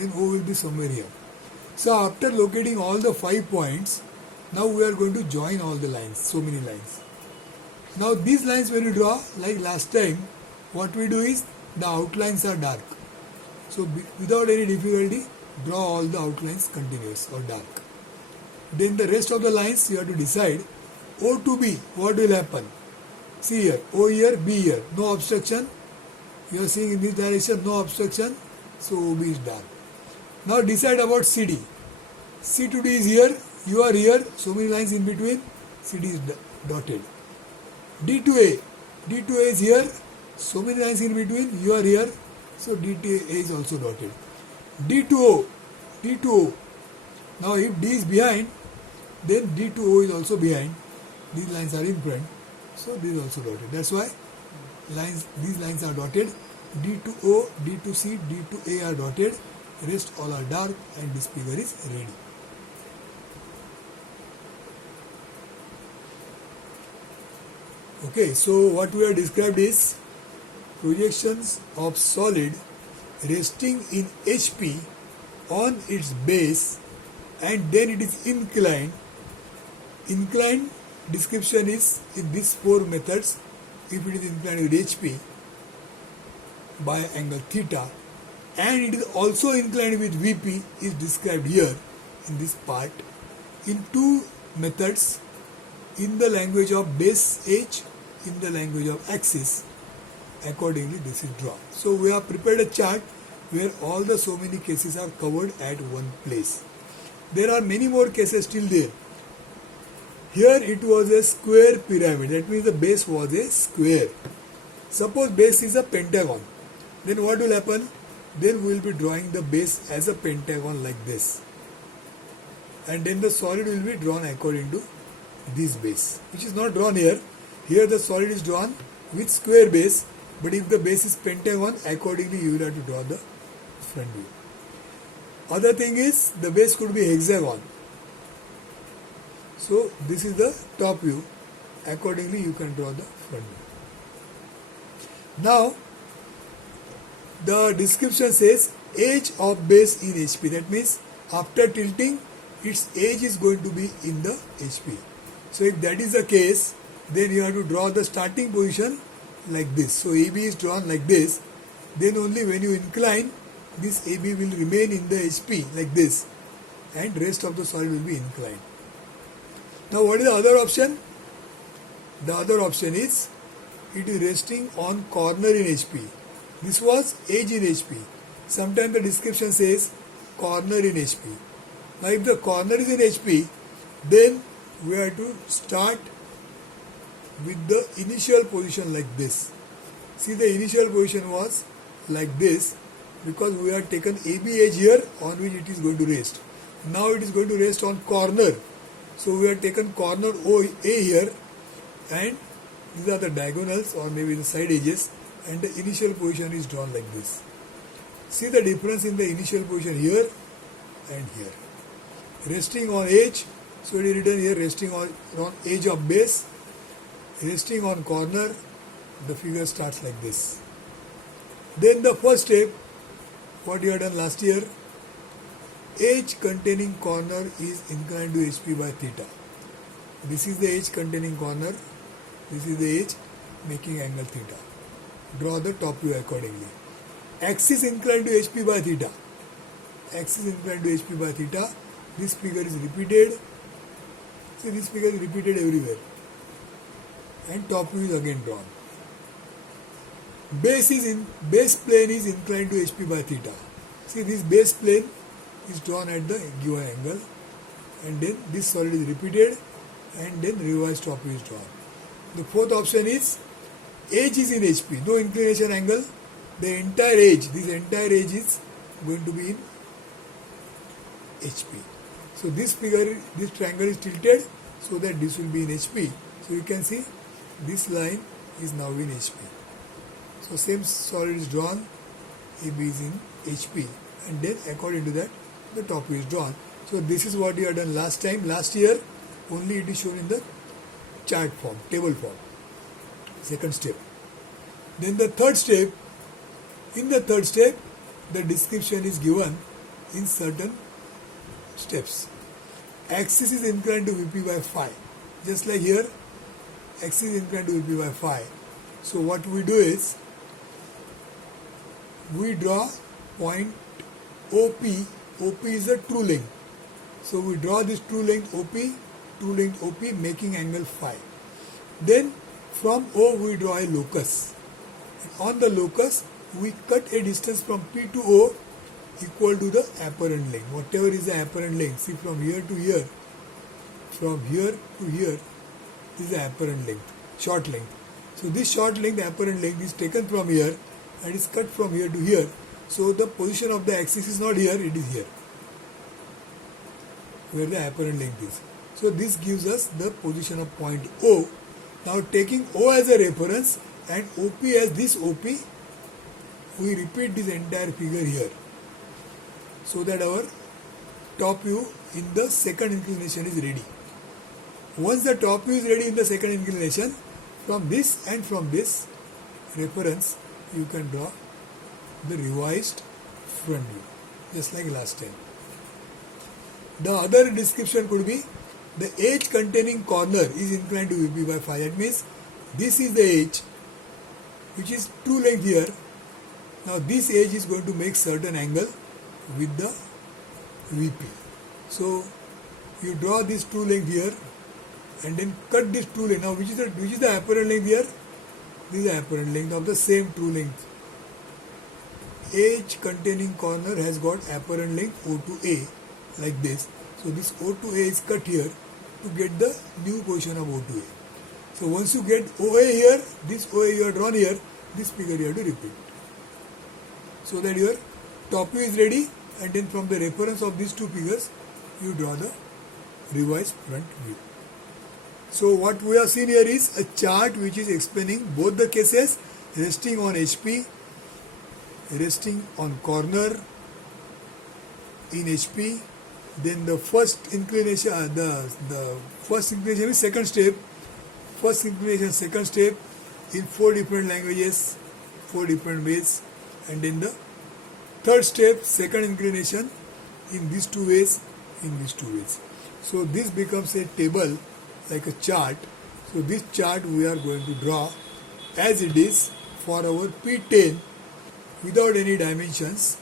then O will be somewhere here. So after locating all the 5 points, now we are going to join all the lines, so many lines. Now these lines when you draw, like last time, what we do is the outlines are dark. So without any difficulty, draw all the outlines continuous or dark. Then the rest of the lines you have to decide. O to B, what will happen? See here, O here, B here, no obstruction. You are seeing in this direction, no obstruction. So OB is dark. Now decide about CD. C to D is here, you are here, so many lines in between, CD is dotted. D to A, D to A is here, so many lines in between, you are here, so D to A is also dotted. D to O, D to O. Now if D is behind, then D to O is also behind. These lines are in front, so this is also dotted. That's why these lines are dotted. D to O, D to C, D to A are dotted. Rest all are dark and this figure is ready. Okay, so what we have described is projections of solid resting in HP on its base and then it is inclined. Inclined description is in these 4 methods. If it is inclined with HP by angle theta and it is also inclined with VP is described here in this part in 2 methods, in the language of base H, in the language of axis. Accordingly this is drawn. So we have prepared a chart where all the so many cases are covered at one place. There are many more cases still there. Here it was a square pyramid, that means the base was a square. Suppose base is a pentagon, then what will happen? Then we will be drawing the base as a pentagon like this. And then the solid will be drawn according to this base, which is not drawn here. Here the solid is drawn with square base, but if the base is pentagon, accordingly you will have to draw the front view. Other thing is the base could be hexagon. So this is the top view. Accordingly you can draw the front view. Now the description says edge of base in HP. That means after tilting its edge is going to be in the HP. So if that is the case, then you have to draw the starting position like this. So AB is drawn like this. Then only when you incline, this AB will remain in the HP like this and rest of the solid will be inclined. Now what is the other option? The other option is it is resting on corner in HP. This was edge in HP. Sometimes the description says corner in HP. Now if the corner is in HP, then we have to start with the initial position like this. See, the initial position was like this because we have taken AB edge here on which it is going to rest. Now it is going to rest on corner. So we have taken corner OA here and these are the diagonals or maybe the side edges and the initial position is drawn like this. See the difference in the initial position here and here. Resting on edge, so it is written here resting on edge of base, resting on corner, the figure starts like this. Then the first step, what you have done last year, edge containing corner is inclined to HP by theta. This is the edge containing corner, this is the edge making angle theta. Draw the top view accordingly. Axis inclined to HP by theta. Axis inclined to HP by theta. This figure is repeated. See, this figure is repeated everywhere. And top view is again drawn. Base plane is inclined to HP by theta. See, this base plane is drawn at the given angle and then this solid is repeated and then revised top view is drawn. The fourth option is edge is in HP, no inclination angle. The entire edge, this entire edge is going to be in HP. So this figure, this triangle is tilted so that this will be in HP. So you can see this line is now in HP. So same solid is drawn, AB is in HP and then according to that the top view is drawn. So this is what you have done last time, last year, only it is shown in the chart form, table form. Second step. Then the third step, in the third step the description is given in certain steps. Axis is inclined to VP by phi. Just like here, axis is inclined to VP by phi. So what we do is, we draw point OP. OP is a true length. So we draw this true length OP, making angle phi. Then from O we draw a locus. On the locus, we cut a distance from P to O equal to the apparent length. Whatever is the apparent length. See, from here to here is the apparent length, short length. So this short length, apparent length, is taken from here and is cut from here to here. So the position of the axis is not here, it is here, where the apparent length is. So this gives us the position of point O. Now taking O as a reference and OP as this OP, we repeat this entire figure here, so that our top view in the second inclination is ready. Once the top view is ready in the second inclination, from this and from this reference, you can draw the revised front view, just like last time. The other description could be, the edge containing corner is inclined to VP by phi. That means this is the edge, which is true length here. Now this edge is going to make certain angle with the VP. So you draw this true length here and then cut this true length. Now which is the apparent length here? This is the apparent length of the same true length. Edge containing corner has got apparent length O to A, like this. So this O to A is cut here to get the new position of O to A. So once you get OA here, this OA you have drawn here, this figure you have to repeat. So that your top view is ready, and then from the reference of these two figures, you draw the revised front view. So what we have seen here is a chart which is explaining both the cases, resting on HP, resting on corner in HP. Then the first inclination, the first inclination is second step. First inclination, second step in 4 different languages, 4 different ways. And then the third step, second inclination in these 2 ways, in these 2 ways. So this becomes a table, like a chart. So this chart we are going to draw as it is for our P10 without any dimensions.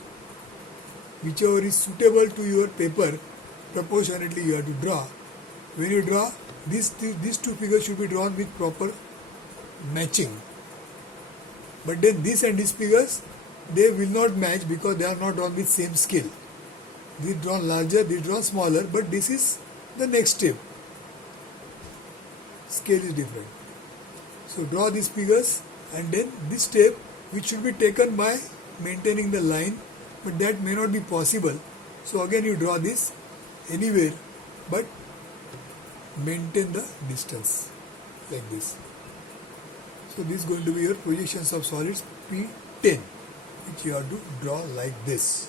Whichever is suitable to your paper, proportionately you have to draw. When you draw, these 2 figures should be drawn with proper matching. But then this and these figures, they will not match because they are not drawn with same scale. This drawn larger, this drawn smaller, but this is the next step. Scale is different. So draw these figures, and then this step, which should be taken by maintaining the line, but that may not be possible. So again you draw this anywhere, but maintain the distance like this. So this is going to be your projections of solids P10, which you have to draw like this.